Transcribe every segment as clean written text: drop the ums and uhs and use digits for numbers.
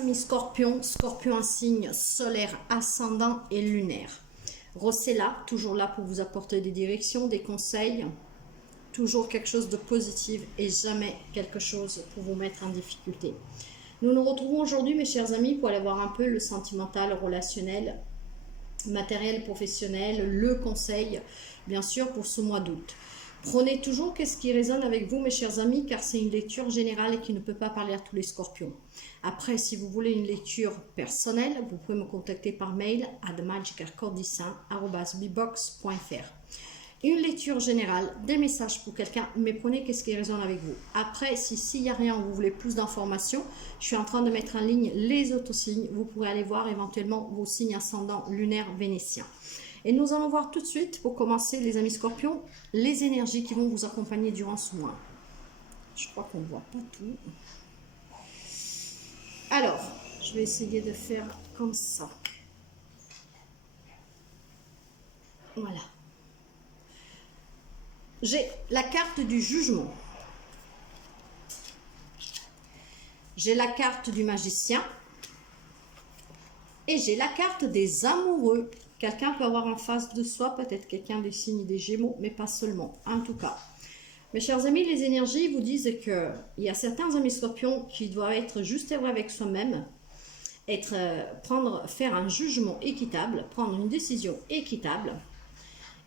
Amis Scorpion, Scorpion un signe solaire, ascendant et lunaire. Rossella, toujours là pour vous apporter des directions, des conseils, toujours quelque chose de positif et jamais quelque chose pour vous mettre en difficulté. Nous nous retrouvons aujourd'hui, mes chers amis, pour aller voir un peu le sentimental, relationnel, matériel, professionnel, le conseil, bien sûr, pour ce mois d'août. Prenez toujours qu'est-ce qui résonne avec vous, mes chers amis, car c'est une lecture générale et qui ne peut pas parler à tous les scorpions. Après, si vous voulez une lecture personnelle, vous pouvez me contacter par mail à themagicarcordissin@bbox.fr. Une lecture générale, des messages pour quelqu'un, mais prenez qu'est-ce qui résonne avec vous. Après, s'il n'y a rien, vous voulez plus d'informations, je suis en train de mettre en ligne les autosignes. Vous pourrez aller voir éventuellement vos signes ascendants lunaires vénitiens. Et nous allons voir tout de suite, pour commencer, les amis scorpions, les énergies qui vont vous accompagner durant ce mois. Je crois qu'on ne voit pas tout. Alors, je vais essayer de faire comme ça. Voilà. J'ai la carte du jugement. J'ai la carte du magicien. Et j'ai la carte des amoureux. Quelqu'un peut avoir en face de soi, peut-être quelqu'un des signes des Gémeaux, mais pas seulement. En tout cas, mes chers amis, les énergies vous disent qu'il y a certains amis scorpions qui doivent être juste et vrai avec soi-même, faire un jugement équitable, prendre une décision équitable.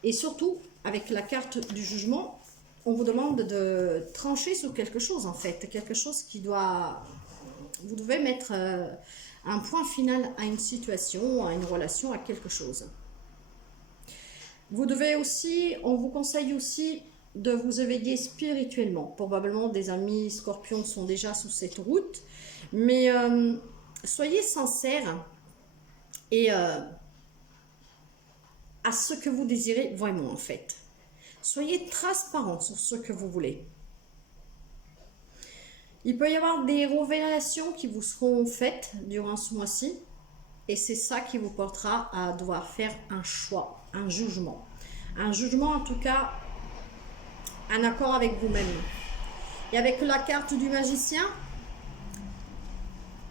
Et surtout, avec la carte du jugement, on vous demande de trancher sur quelque chose en fait. Quelque chose qui doit... Vous devez mettre... un point final à une situation, à une relation, à quelque chose. Vous devez aussi, on vous conseille aussi de vous éveiller spirituellement. Probablement des amis scorpions sont déjà sur cette route, mais soyez sincères et à ce que vous désirez vraiment en fait. Soyez transparent sur ce que vous voulez. Il peut y avoir des révélations qui vous seront faites durant ce mois-ci. Et c'est ça qui vous portera à devoir faire un choix, un jugement. Un jugement en tout cas, en accord avec vous-même. Et avec la carte du magicien,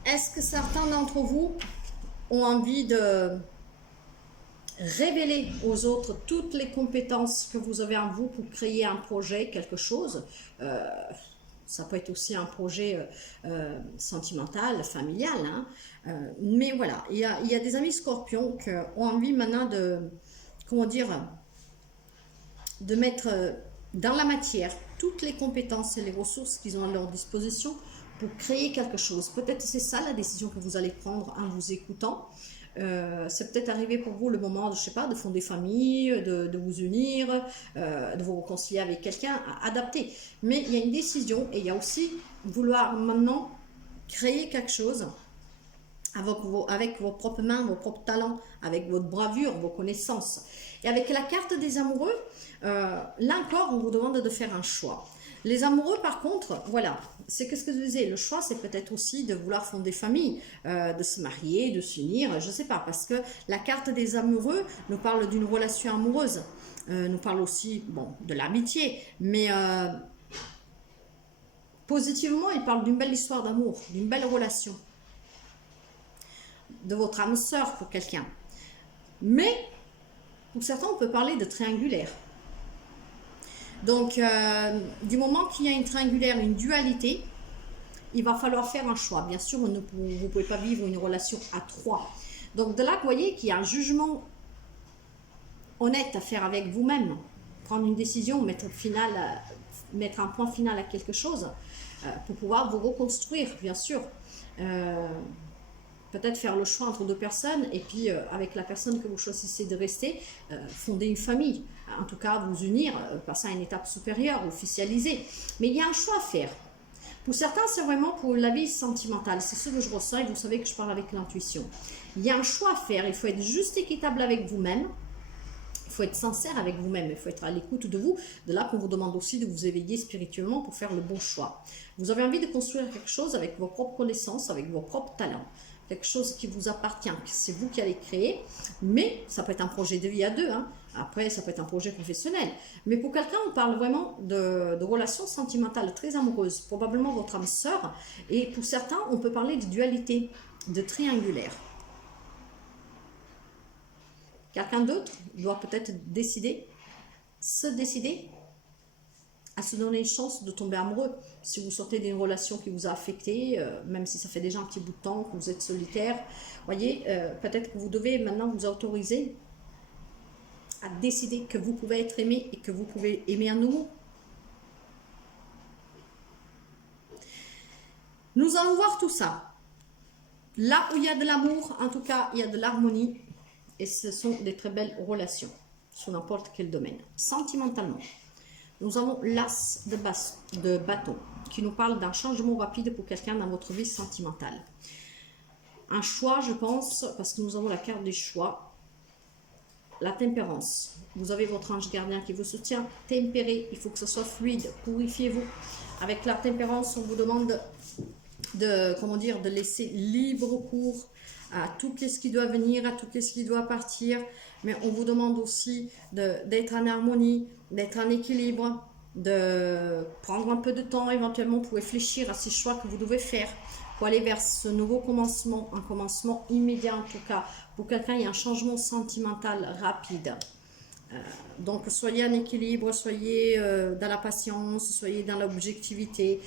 est-ce que certains d'entre vous ont envie de révéler aux autres toutes les compétences que vous avez en vous pour créer un projet, quelque chose ça peut être aussi un projet sentimental, familial. Hein. Mais voilà, il y a des amis scorpions qui ont envie maintenant de, comment dire, de mettre dans la matière toutes les compétences et les ressources qu'ils ont à leur disposition pour créer quelque chose. Peut-être c'est ça la décision que vous allez prendre en vous écoutant. C'est peut-être arrivé pour vous le moment de, je sais pas, de fonder famille, de vous unir, de vous réconcilier avec quelqu'un, adapter. Mais il y a une décision et il y a aussi vouloir maintenant créer quelque chose avec vos propres mains, vos propres talents, avec votre bravure, vos connaissances. Et avec la carte des amoureux, là encore, on vous demande de faire un choix. Les amoureux, par contre, voilà, c'est ce que je disais, le choix, c'est peut-être aussi de vouloir fonder famille, de se marier, de s'unir, je ne sais pas, parce que la carte des amoureux nous parle d'une relation amoureuse, nous parle aussi, bon, de l'amitié, mais positivement, il parle d'une belle histoire d'amour, d'une belle relation, de votre âme sœur pour quelqu'un. Mais, pour certains, on peut parler de triangulaire. Donc, du moment qu'il y a une triangulaire, une dualité, il va falloir faire un choix. Bien sûr, vous ne pouvez pas vivre une relation à trois. Donc, de là, vous voyez qu'il y a un jugement honnête à faire avec vous-même. Prendre une décision, mettre un point final à quelque chose pour pouvoir vous reconstruire, bien sûr. Peut-être faire le choix entre deux personnes et puis avec la personne que vous choisissez de rester, fonder une famille. En tout cas, vous unir, passer à une étape supérieure, officialiser. Mais il y a un choix à faire. Pour certains, c'est vraiment pour la vie sentimentale. C'est ce que je ressens et vous savez que je parle avec l'intuition. Il y a un choix à faire. Il faut être juste équitable avec vous-même. Il faut être sincère avec vous-même. Il faut être à l'écoute de vous. De là qu'on vous demande aussi de vous éveiller spirituellement pour faire le bon choix. Vous avez envie de construire quelque chose avec vos propres connaissances, avec vos propres talents. Quelque chose qui vous appartient, c'est vous qui allez créer, mais ça peut être un projet de vie à deux, hein. Après ça peut être un projet professionnel, mais pour quelqu'un on parle vraiment de relations sentimentales très amoureuses, probablement votre âme sœur, et pour certains on peut parler de dualité, de triangulaire. Quelqu'un d'autre doit peut-être se décider à se donner une chance de tomber amoureux. Si vous sortez d'une relation qui vous a affecté, même si ça fait déjà un petit bout de temps que vous êtes solitaire, voyez, peut-être que vous devez maintenant vous autoriser à décider que vous pouvez être aimé et que vous pouvez aimer à nouveau. Nous allons voir tout ça. Là où il y a de l'amour, en tout cas, il y a de l'harmonie et ce sont des très belles relations sur n'importe quel domaine. Sentimentalement, nous avons l'as de bâton qui nous parle d'un changement rapide pour quelqu'un dans votre vie sentimentale. Un choix, je pense, parce que nous avons la carte des choix. La tempérance. Vous avez votre ange gardien qui vous soutient. Tempérez, il faut que ce soit fluide. Purifiez-vous. Avec la tempérance, on vous demande de laisser libre cours à tout ce qui doit venir, à tout ce qui doit partir. Mais on vous demande aussi d'être en harmonie, d'être en équilibre, de prendre un peu de temps éventuellement pour réfléchir à ces choix que vous devez faire pour aller vers ce nouveau commencement, un commencement immédiat en tout cas. Pour quelqu'un, il y a un changement sentimental rapide. Donc, soyez en équilibre, soyez dans la patience, soyez dans l'objectivité.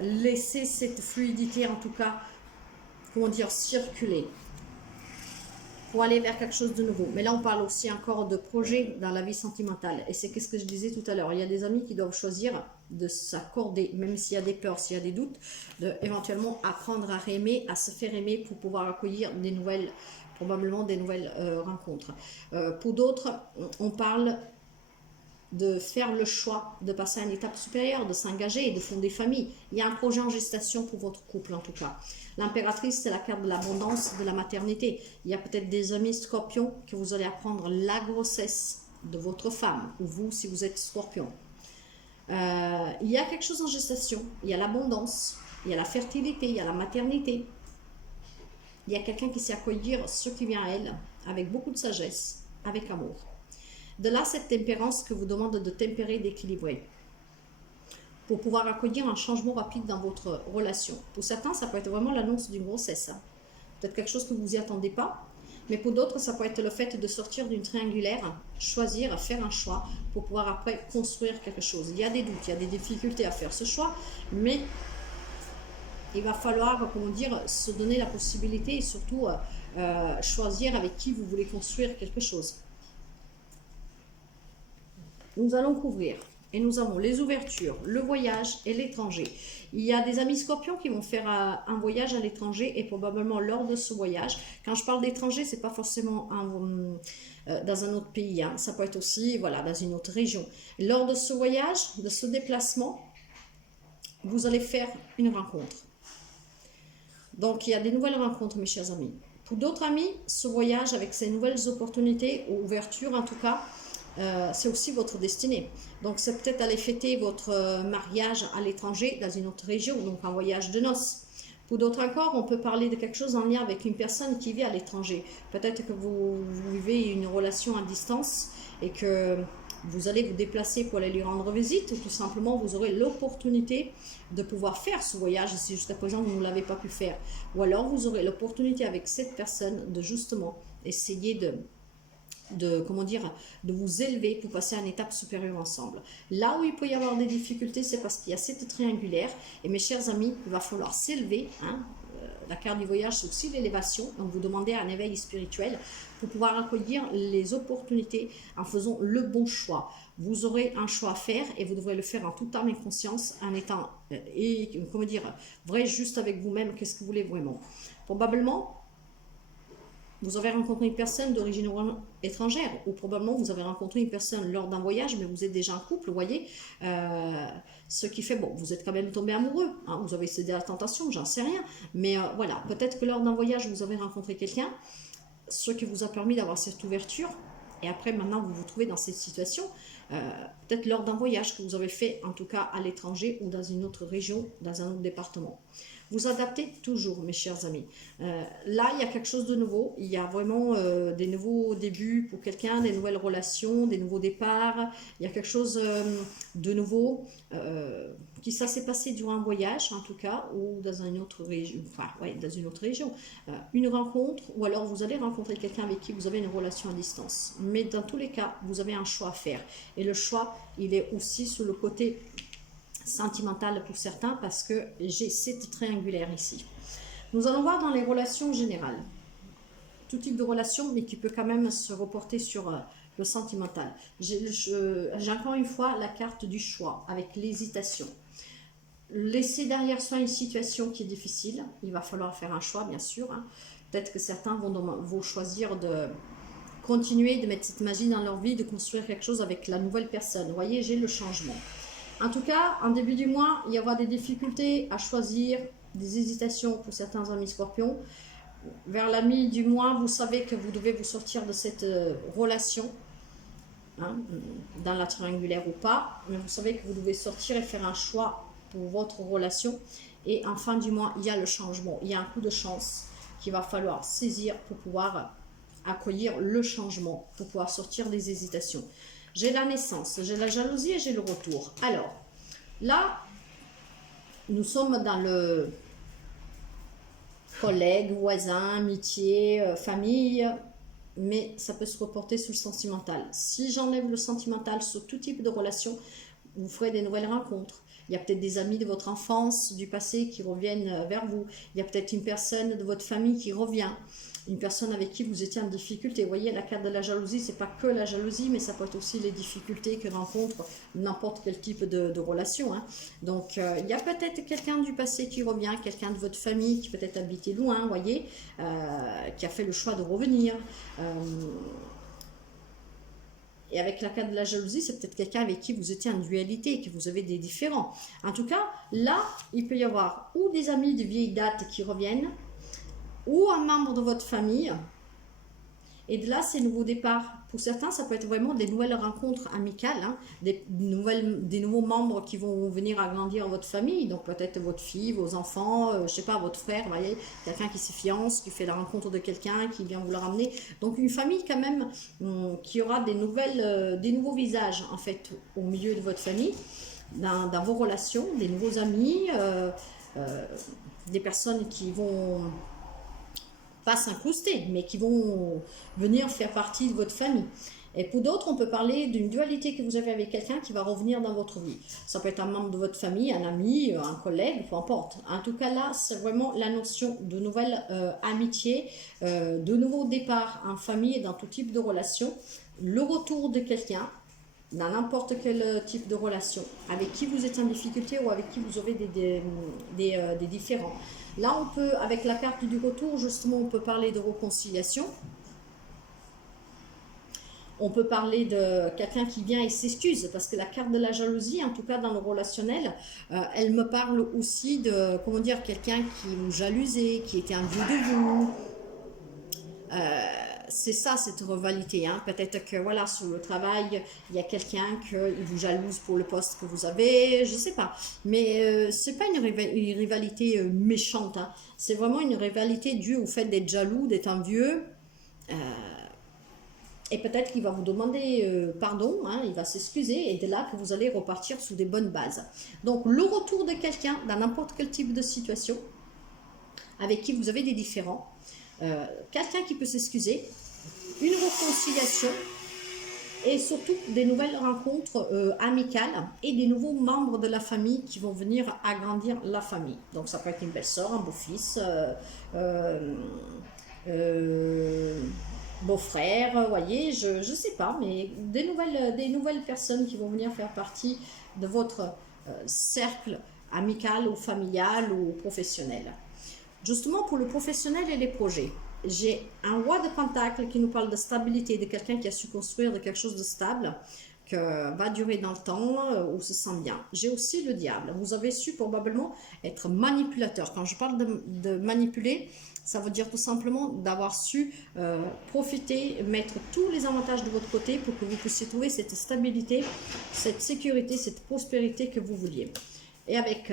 Laissez cette fluidité, en tout cas, circuler pour aller vers quelque chose de nouveau. Mais là, on parle aussi encore de projet dans la vie sentimentale. Et c'est ce que je disais tout à l'heure. Il y a des amis qui doivent choisir de s'accorder, même s'il y a des peurs, s'il y a des doutes, de éventuellement apprendre à aimer, à se faire aimer pour pouvoir accueillir des nouvelles, probablement des nouvelles rencontres. Pour d'autres, on parle de faire le choix de passer à une étape supérieure, de s'engager et de fonder famille. Il y a un projet en gestation pour votre couple en tout cas. L'impératrice, c'est la carte de l'abondance, de la maternité. Il y a peut-être des amis scorpions que vous allez apprendre la grossesse de votre femme, ou vous si vous êtes scorpion. Il y a quelque chose en gestation, il y a l'abondance, il y a la fertilité, il y a la maternité. Il y a quelqu'un qui sait accueillir ce qui vient à elle avec beaucoup de sagesse, avec amour. De là, cette tempérance que vous demande de tempérer, d'équilibrer pour pouvoir accueillir un changement rapide dans votre relation. Pour certains, ça peut être vraiment l'annonce d'une grossesse. Hein. Peut-être quelque chose que vous n'y attendez pas. Mais pour d'autres, ça peut être le fait de sortir d'une triangulaire, choisir, faire un choix pour pouvoir après construire quelque chose. Il y a des doutes, il y a des difficultés à faire ce choix, mais il va falloir, se donner la possibilité et surtout choisir avec qui vous voulez construire quelque chose. Nous allons couvrir et nous avons les ouvertures, le voyage et l'étranger. Il y a des amis scorpions qui vont faire un voyage à l'étranger et probablement lors de ce voyage, quand je parle d'étranger, c'est pas forcément dans un autre pays, hein. Ça peut être aussi dans une autre région. Lors de ce voyage, de ce déplacement, vous allez faire une rencontre. Donc il y a des nouvelles rencontres, mes chers amis. Pour d'autres amis, ce voyage avec ces nouvelles opportunités ou ouvertures en tout cas, c'est aussi votre destinée. Donc c'est peut-être aller fêter votre mariage à l'étranger dans une autre région, donc un voyage de noces. Pour d'autres encore, on peut parler de quelque chose en lien avec une personne qui vit à l'étranger. Peut-être que vous vivez une relation à distance et que vous allez vous déplacer pour aller lui rendre visite, ou tout simplement vous aurez l'opportunité de pouvoir faire ce voyage si jusqu'à présent vous ne l'avez pas pu faire. Ou alors vous aurez l'opportunité avec cette personne de justement essayer de vous élever pour passer à une étape supérieure ensemble. Là où il peut y avoir des difficultés, c'est parce qu'il y a cette triangulaire. Et mes chers amis, il va falloir s'élever. Hein. La carte du voyage, c'est aussi l'élévation. Donc, vous demandez un éveil spirituel pour pouvoir accueillir les opportunités en faisant le bon choix. Vous aurez un choix à faire et vous devrez le faire en toute âme et conscience, en étant, vrai, juste avec vous-même. Qu'est-ce que vous voulez vraiment? Probablement, vous avez rencontré une personne d'origine étrangère, ou probablement vous avez rencontré une personne lors d'un voyage, mais vous êtes déjà en couple, vous voyez. Ce qui fait, vous êtes quand même tombé amoureux, hein, vous avez cédé à la tentation, j'en sais rien. Mais voilà, peut-être que lors d'un voyage, vous avez rencontré quelqu'un, ce qui vous a permis d'avoir cette ouverture, et après, maintenant, vous vous trouvez dans cette situation, peut-être lors d'un voyage que vous avez fait, en tout cas à l'étranger, ou dans une autre région, dans un autre département. Vous adaptez toujours, mes chers amis. Là, il y a quelque chose de nouveau. Il y a vraiment des nouveaux débuts pour quelqu'un, des nouvelles relations, des nouveaux départs. Il y a quelque chose de nouveau qui ça s'est passé durant un voyage, en tout cas, ou dans une autre région. Enfin, ouais, dans une autre région. Une rencontre, ou alors vous allez rencontrer quelqu'un avec qui vous avez une relation à distance. Mais dans tous les cas, vous avez un choix à faire. Et le choix, il est aussi sur le côté sentimental pour certains, parce que j'ai cette triangulaire ici. Nous allons voir dans les relations générales. Tout type de relation, mais qui peut quand même se reporter sur le sentimental. J'ai encore une fois la carte du choix, avec l'hésitation. Laisser derrière soi une situation qui est difficile, il va falloir faire un choix, bien sûr. Hein. Peut-être que certains vont choisir de continuer, de mettre cette magie dans leur vie, de construire quelque chose avec la nouvelle personne. Vous voyez, j'ai le changement. En tout cas, en début du mois, il y aura des difficultés à choisir, des hésitations pour certains amis scorpions. Vers la mi du mois, vous savez que vous devez vous sortir de cette relation, hein, dans la triangulaire ou pas, mais vous savez que vous devez sortir et faire un choix pour votre relation. Et en fin du mois, il y a le changement, il y a un coup de chance qu'il va falloir saisir pour pouvoir accueillir le changement, pour pouvoir sortir des hésitations. J'ai la naissance, j'ai la jalousie et j'ai le retour. Alors, là, nous sommes dans le collègue, voisin, amitié, famille, mais ça peut se reporter sur le sentimental. Si j'enlève le sentimental sur tout type de relation, vous ferez des nouvelles rencontres. Il y a peut-être des amis de votre enfance, du passé qui reviennent vers vous. Il y a peut-être une personne de votre famille qui revient. Une personne avec qui vous étiez en difficulté. Vous voyez, la carte de la jalousie, c'est pas que la jalousie, mais ça peut être aussi les difficultés que rencontre n'importe quel type de relation. Hein. Donc, il y a peut-être quelqu'un du passé qui revient, quelqu'un de votre famille qui peut-être habitait loin, vous voyez, qui a fait le choix de revenir. Et avec la carte de la jalousie, c'est peut-être quelqu'un avec qui vous étiez en dualité, que vous avez des différends. En tout cas, là, il peut y avoir ou des amis de vieille date qui reviennent, ou un membre de votre famille. Et de là, c'est nouveau départ. Pour certains, ça peut être vraiment des nouvelles rencontres amicales, hein, des nouveaux membres qui vont venir agrandir votre famille. Donc peut-être votre fille, vos enfants, je ne sais pas, votre frère, vous voyez, quelqu'un qui se fiance, qui fait la rencontre de quelqu'un, qui vient vous le ramener. Donc une famille quand même qui aura des nouveaux visages en fait au milieu de votre famille, dans vos relations, des nouveaux amis, des personnes qui vont pas s'incruster, mais qui vont venir faire partie de votre famille. Et pour d'autres, on peut parler d'une dualité que vous avez avec quelqu'un qui va revenir dans votre vie. Ça peut être un membre de votre famille, un ami, un collègue, peu importe. En tout cas, là, c'est vraiment la notion de nouvelle amitié, de nouveaux départs en famille et dans tout type de relation. Le retour de quelqu'un, dans n'importe quel type de relation, avec qui vous êtes en difficulté ou avec qui vous avez des différends. Là, on peut, avec la carte du retour, justement, on peut parler de réconciliation. On peut parler de quelqu'un qui vient et s'excuse, parce que la carte de la jalousie, en tout cas dans le relationnel, elle me parle aussi de, comment dire, quelqu'un qui vous jalusait, qui était envieux de vous. C'est ça, cette rivalité. Hein. Peut-être que voilà, sur le travail, il y a quelqu'un qui vous jalouse pour le poste que vous avez, je ne sais pas. Mais ce n'est pas une rivalité méchante. Hein. C'est vraiment une rivalité due au fait d'être jaloux, d'être envieux. Et peut-être qu'il va vous demander pardon, hein, il va s'excuser, et de là que vous allez repartir sous des bonnes bases. Donc, le retour de quelqu'un dans n'importe quel type de situation, avec qui vous avez des différends, quelqu'un qui peut s'excuser, une réconciliation et surtout des nouvelles rencontres amicales et des nouveaux membres de la famille qui vont venir agrandir la famille. Donc ça peut être une belle-sœur, un beau-fils, beau-frère, vous voyez, je ne sais pas, mais des nouvelles personnes qui vont venir faire partie de votre cercle amical ou familial ou professionnel. Justement, pour le professionnel et les projets, j'ai un roi de Pentacle qui nous parle de stabilité, de quelqu'un qui a su construire de quelque chose de stable, que va durer dans le temps, où se sent bien. J'ai aussi le diable. Vous avez su probablement être manipulateur. Quand je parle de manipuler, ça veut dire tout simplement d'avoir su profiter, mettre tous les avantages de votre côté pour que vous puissiez trouver cette stabilité, cette sécurité, cette prospérité que vous vouliez. Et avec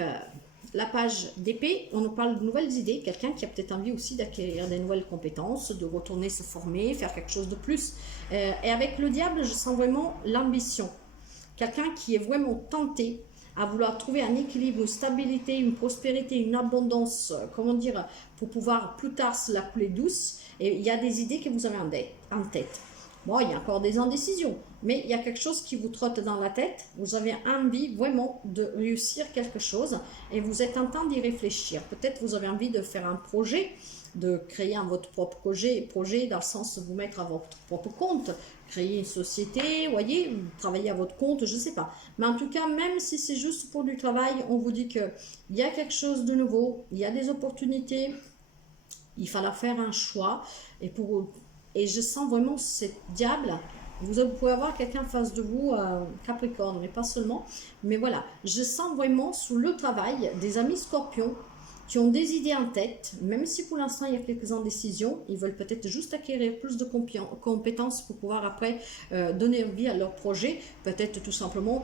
la page d'épée, on nous parle de nouvelles idées, quelqu'un qui a peut-être envie aussi d'acquérir des nouvelles compétences, de retourner se former, faire quelque chose de plus. Et avec le diable, je sens vraiment l'ambition. Quelqu'un qui est vraiment tenté à vouloir trouver un équilibre, une stabilité, une prospérité, une abondance, comment dire, pour pouvoir plus tard se la couler douce. Et il y a des idées que vous avez en tête. Bon, il y a encore des indécisions, mais il y a quelque chose qui vous trotte dans la tête. Vous avez envie vraiment de réussir quelque chose et vous êtes en train d'y réfléchir. Peut-être vous avez envie de faire un projet, de créer votre propre projet dans le sens de vous mettre à votre propre compte, créer une société, voyez, travailler à votre compte, je ne sais pas. Mais en tout cas, même si c'est juste pour du travail, on vous dit qu'il y a quelque chose de nouveau, il y a des opportunités, il fallait faire un choix et je sens vraiment ce diable. Vous pouvez avoir quelqu'un en face de vous, Capricorne, mais pas seulement. Mais voilà, je sens vraiment sous le travail des amis Scorpions qui ont des idées en tête, même si pour l'instant il y a quelques indécisions, ils veulent peut-être juste acquérir plus de compétences pour pouvoir après donner vie à leur projet, peut-être tout simplement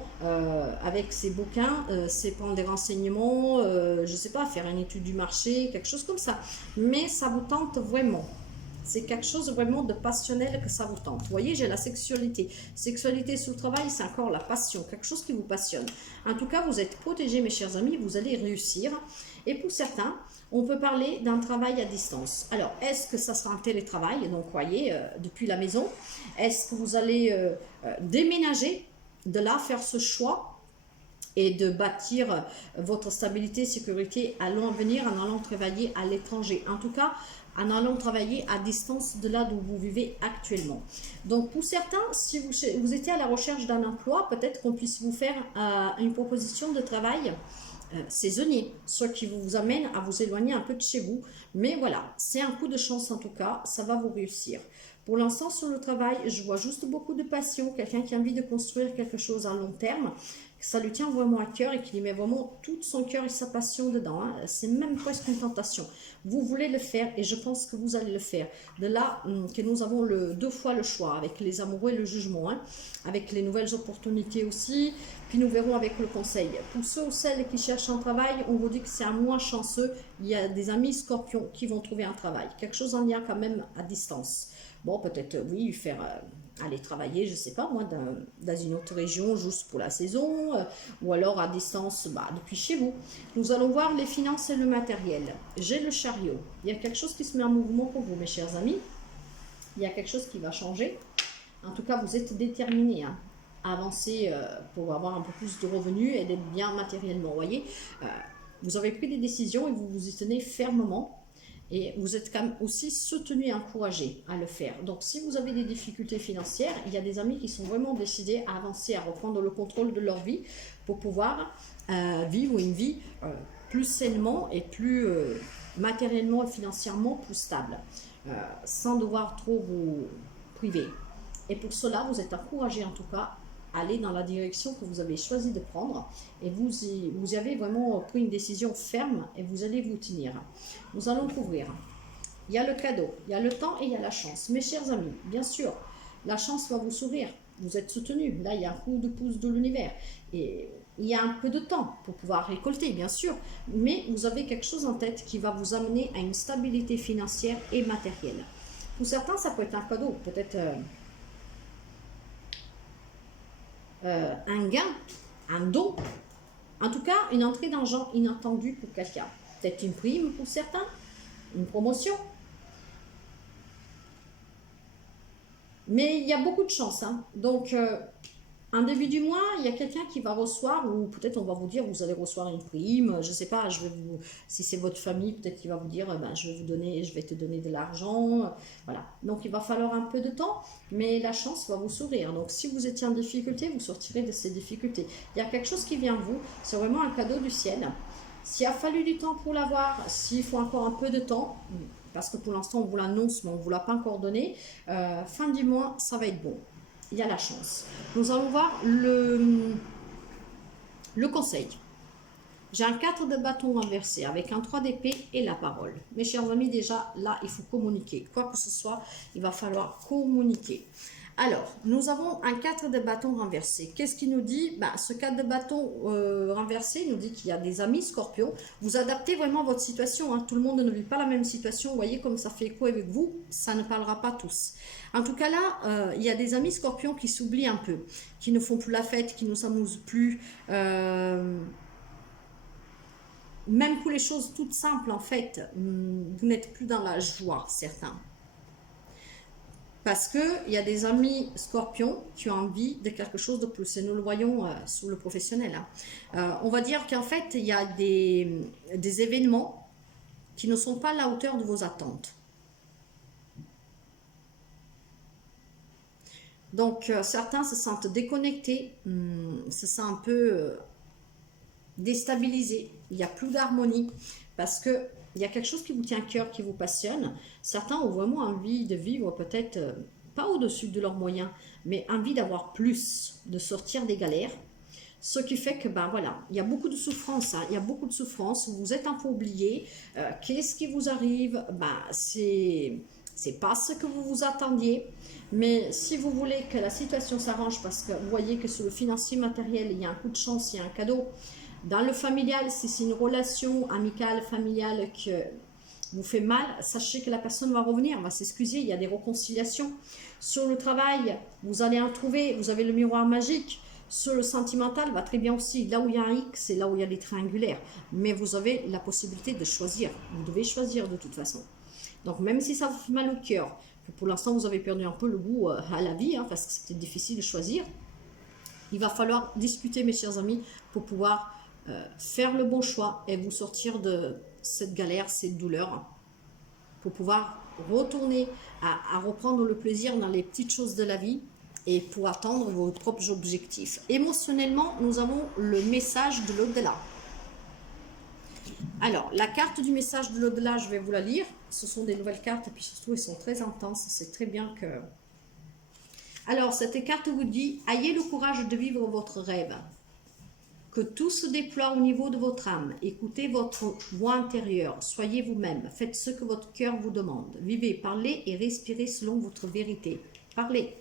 avec ces bouquins, c'est prendre des renseignements, je ne sais pas, faire une étude du marché, quelque chose comme ça. Mais ça vous tente vraiment. C'est quelque chose vraiment de passionnel que ça vous tente. Vous voyez, j'ai la sexualité. Sexualité sous le travail, c'est encore la passion, quelque chose qui vous passionne. En tout cas, vous êtes protégés, mes chers amis, vous allez réussir. Et pour certains, on peut parler d'un travail à distance. Alors, est-ce que ça sera un télétravail, donc voyez, depuis la maison? Est-ce que vous allez déménager, de là faire ce choix et de bâtir votre stabilité, sécurité à long venir en allant travailler à l'étranger? En tout cas, en allant travailler à distance de là où vous vivez actuellement. Donc pour certains, si vous étiez à la recherche d'un emploi, peut-être qu'on puisse vous faire une proposition de travail saisonnier, ce qui vous amène à vous éloigner un peu de chez vous. Mais voilà, c'est un coup de chance en tout cas, ça va vous réussir. Pour l'instant, sur le travail, je vois juste beaucoup de passion, quelqu'un qui a envie de construire quelque chose à long terme, que ça lui tient vraiment à cœur et qui met vraiment tout son cœur et sa passion dedans. Hein. C'est même presque une tentation. Vous voulez le faire et je pense que vous allez le faire. De là que nous avons deux fois le choix, avec les amoureux et le jugement, hein, avec les nouvelles opportunités aussi, puis nous verrons avec le conseil. Pour ceux ou celles qui cherchent un travail, on vous dit que c'est un moins chanceux. Il y a des amis Scorpions qui vont trouver un travail, quelque chose en lien quand même à distance. Bon, peut-être, oui, faire aller travailler, je ne sais pas moi, dans une autre région juste pour la saison, ou alors à distance depuis chez vous. Nous allons voir les finances et le matériel. J'ai le chariot. Il y a quelque chose qui se met en mouvement pour vous, mes chers amis. Il y a quelque chose qui va changer. En tout cas, vous êtes déterminés à avancer pour avoir un peu plus de revenus et d'être bien matériellement. Vous voyez, vous avez pris des décisions et vous vous y tenez fermement. Et vous êtes quand même aussi soutenu et encouragé à le faire. Donc, si vous avez des difficultés financières, il y a des amis qui sont vraiment décidés à avancer, à reprendre le contrôle de leur vie pour pouvoir vivre une vie plus sainement et plus matériellement et financièrement plus stable, sans devoir trop vous priver. Et pour cela, vous êtes encouragé en tout cas à aller dans la direction que vous avez choisi de prendre et vous y avez vraiment pris une décision ferme et vous allez vous tenir. Nous allons couvrir. Il y a le cadeau, il y a le temps et il y a la chance. Mes chers amis, bien sûr, la chance va vous sourire. Vous êtes soutenus. Là, il y a un coup de pouce de l'univers. Et il y a un peu de temps pour pouvoir récolter, bien sûr. Mais vous avez quelque chose en tête qui va vous amener à une stabilité financière et matérielle. Pour certains, ça peut être un cadeau. Peut-être un gain, un don. En tout cas, une entrée d'argent inattendue pour quelqu'un. Peut-être une prime pour certains, une promotion. Mais il y a beaucoup de chance. Hein. Donc, en début du mois, il y a quelqu'un qui va recevoir, ou peut-être on va vous dire, vous allez recevoir une prime, je ne sais pas, si c'est votre famille, peut-être qu'il va vous dire, je vais te donner de l'argent. Voilà. Donc, il va falloir un peu de temps, mais la chance va vous sourire. Donc, si vous étiez en difficulté, vous sortirez de ces difficultés. Il y a quelque chose qui vient à vous, c'est vraiment un cadeau du ciel. S'il a fallu du temps pour l'avoir, s'il faut encore un peu de temps, parce que pour l'instant on vous l'annonce mais on ne vous l'a pas encore donné, fin du mois ça va être bon, il y a la chance. Nous allons voir le conseil. J'ai un 4 de bâton inversé avec un 3 d'épée et la parole. Mes chers amis, déjà là il faut communiquer, quoi que ce soit il va falloir communiquer. Alors, nous avons un 4 de bâton renversé. Qu'est-ce qu'il nous dit? Ben, ce 4 de bâton renversé nous dit qu'il y a des amis scorpions. Vous adaptez vraiment votre situation. Hein. Tout le monde ne vit pas la même situation. Vous voyez comme ça fait écho avec vous. Ça ne parlera pas tous. En tout cas là, il y a des amis scorpions qui s'oublient un peu, qui ne font plus la fête, qui ne s'amusent plus. Même pour les choses toutes simples, en fait, vous n'êtes plus dans la joie, certains. Parce qu'il y a des amis scorpions qui ont envie de quelque chose de plus. Et nous le voyons sur le professionnel. Hein. On va dire qu'en fait, il y a des événements qui ne sont pas à la hauteur de vos attentes. Donc, certains se sentent déconnectés, se sentent un peu déstabilisés. Il n'y a plus d'harmonie parce que il y a quelque chose qui vous tient à cœur, qui vous passionne. Certains ont vraiment envie de vivre peut-être, pas au-dessus de leurs moyens, mais envie d'avoir plus, de sortir des galères. Ce qui fait que, ben voilà, il y a beaucoup de souffrance, hein, il y a beaucoup de souffrance, vous êtes un peu oublié. Qu'est-ce qui vous arrive? Ben, c'est pas ce que vous vous attendiez. Mais si vous voulez que la situation s'arrange, parce que vous voyez que sur le financier matériel, il y a un coup de chance, il y a un cadeau. Dans le familial, si c'est une relation amicale, familiale que vous fait mal, sachez que la personne va revenir, va s'excuser, il y a des réconciliations. Sur le travail, vous allez en trouver, vous avez le miroir magique. Sur le sentimental, va très bien aussi. Là où il y a un X, c'est là où il y a les triangulaires. Mais vous avez la possibilité de choisir. Vous devez choisir de toute façon. Donc même si ça vous fait mal au cœur, que pour l'instant vous avez perdu un peu le goût à la vie, hein, parce que c'était difficile de choisir, il va falloir discuter, mes chers amis, pour pouvoir faire le bon choix et vous sortir de cette galère, cette douleur, pour pouvoir retourner à reprendre le plaisir dans les petites choses de la vie et pour atteindre vos propres objectifs. Émotionnellement, nous avons le message de l'au-delà. Alors, la carte du message de l'au-delà, je vais vous la lire. Ce sont des nouvelles cartes et puis surtout, elles sont très intenses. C'est très bien que... Alors, cette carte vous dit, ayez le courage de vivre votre rêve. Que tout se déploie au niveau de votre âme. Écoutez votre voix intérieure. Soyez vous-même. Faites ce que votre cœur vous demande. Vivez, parlez et respirez selon votre vérité. Parlez.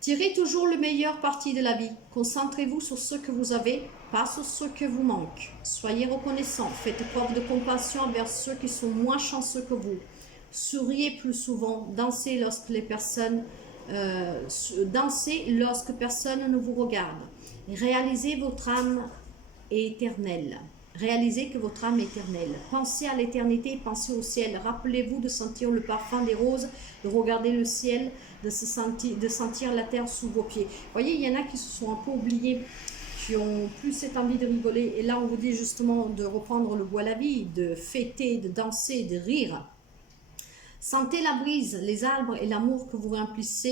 Tirez toujours le meilleur parti de la vie. Concentrez-vous sur ce que vous avez, pas sur ce que vous manque. Soyez reconnaissant. Faites preuve de compassion envers ceux qui sont moins chanceux que vous. Souriez plus souvent. Dansez lorsque les personnes... dansez lorsque personne ne vous regarde. Réalisez votre âme est éternelle. Réalisez que votre âme est éternelle. Pensez à l'éternité, pensez au ciel. Rappelez-vous de sentir le parfum des roses, de regarder le ciel, de sentir la terre sous vos pieds. Vous voyez, il y en a qui se sont un peu oubliés, qui ont plus cette envie de rigoler. Et là, on vous dit justement de reprendre le goût à la vie, de fêter, de danser, de rire. Sentez la brise, les arbres et l'amour que vous remplissent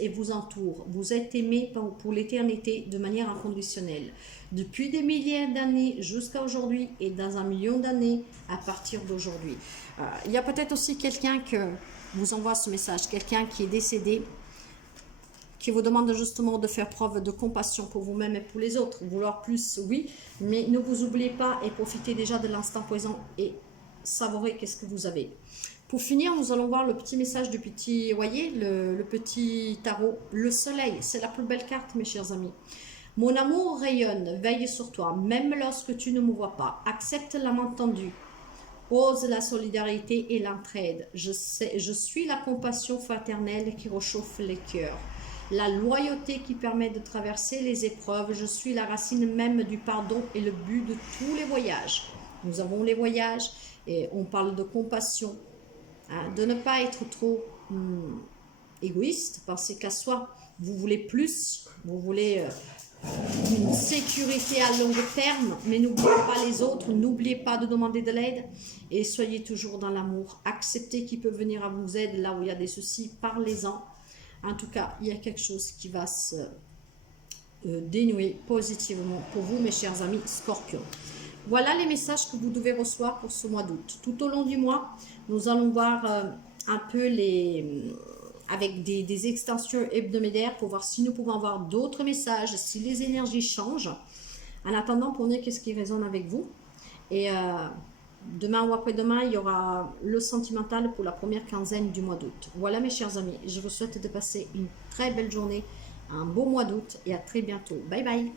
et vous entourent. Vous êtes aimé pour l'éternité de manière inconditionnelle. Depuis des milliers d'années jusqu'à aujourd'hui et dans 1 million d'années à partir d'aujourd'hui. Il y a peut-être aussi quelqu'un que vous envoie ce message, quelqu'un qui est décédé, qui vous demande justement de faire preuve de compassion pour vous-même et pour les autres. Vouloir plus, oui, mais ne vous oubliez pas et profitez déjà de l'instant présent et savourez qu'est-ce que vous avez. Pour finir, nous allons voir le petit message du petit, vous voyez, le petit tarot. Le soleil, c'est la plus belle carte, mes chers amis. Mon amour rayonne, veille sur toi, même lorsque tu ne me vois pas. Accepte la main tendue. Ose la solidarité et l'entraide. Je suis la compassion fraternelle qui réchauffe les cœurs. La loyauté qui permet de traverser les épreuves. Je suis la racine même du pardon et le but de tous les voyages. Nous avons les voyages et on parle de compassion. De ne pas être trop égoïste, penser qu'à soi. Vous voulez plus, vous voulez une sécurité à long terme, mais n'oubliez pas les autres, n'oubliez pas de demander de l'aide et soyez toujours dans l'amour. Acceptez qui peut venir à vous aider là où il y a des soucis, parlez-en. En tout cas, il y a quelque chose qui va se dénouer positivement pour vous, mes chers amis Scorpions. Voilà les messages que vous devez recevoir pour ce mois d'août. Tout au long du mois, nous allons voir un peu avec des extensions hebdomadaires pour voir si nous pouvons avoir d'autres messages, si les énergies changent. En attendant, prenez qu'est-ce qui résonne avec vous. Et demain ou après-demain, il y aura le sentimental pour la première quinzaine du mois d'août. Voilà mes chers amis, je vous souhaite de passer une très belle journée, un beau mois d'août et à très bientôt. Bye bye.